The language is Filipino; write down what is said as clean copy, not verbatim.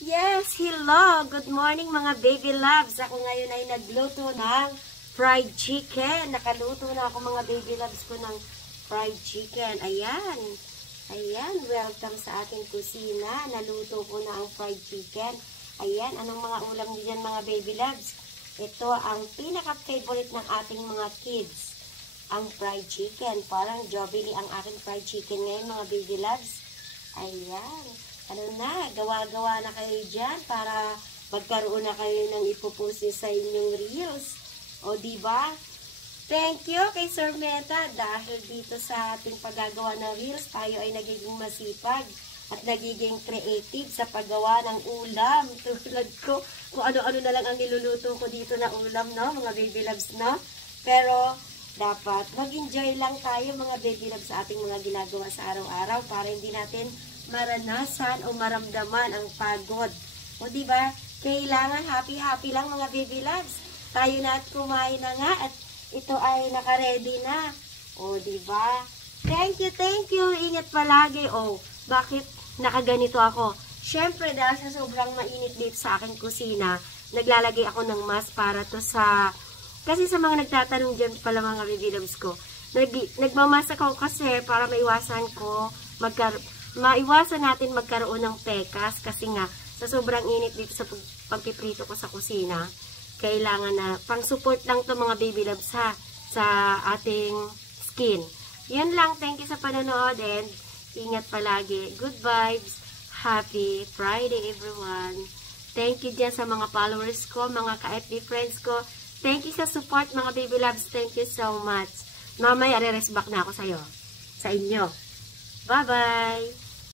Yes, hello! Good morning mga baby loves. Ako ngayon ay nagluto ng fried chicken. Nakaluto na ako mga baby loves ko ng fried chicken. Ayan. Ayan, welcome sa ating kusina. Naluto ko na ang fried chicken. Ayan, anong mga ulam diyan mga baby loves? Ito ang pinaka-favorite ng ating mga kids. Ang fried chicken. Parang Jollibee ang aking fried chicken ngayon mga baby loves. Ayan. Ano na, gawa-gawa na kayo dyan para magkaroon na kayo ng ipopost sa inyong reels. O diba? Thank you kay Sir Meta dahil dito sa ating paggagawa ng reels, tayo ay nagiging masipag at nagiging creative sa paggawa ng ulam. Tulad ko, kung ano-ano na lang ang niluluto ko dito na ulam, no? Mga baby loves, no? Pero, dapat mag-enjoy lang tayo mga baby loves sa ating mga ginagawa sa araw-araw para hindi natin maranasan o maramdaman ang pagod. O diba? Kailangan happy-happy lang mga baby loves. Tayo na at kumain na nga at ito ay naka-ready na. O diba? Thank you, thank you. Ingat palagi. O, bakit nakaganito ako? Syempre, dahil sa sobrang mainit dito sa aking kusina, naglalagay ako ng mask para to sa... Kasi sa mga nagtatanong dyan pala mga baby loves ko, nagmamask ako kasi para maiwasan ko maiwasan natin magkaroon ng pekas kasi nga sa sobrang init dito sa pagpiprito ko sa kusina, kailangan na pang support lang to mga baby loves ha, sa ating skin. Yan lang, thank you sa panonood and ingat palagi. Good vibes, happy Friday everyone. Thank you dyan sa mga followers ko, mga ka-FB friends ko. Thank you sa support mga baby loves, thank you so much. Mamaya re-rest back na ako sa inyo. Bye-bye!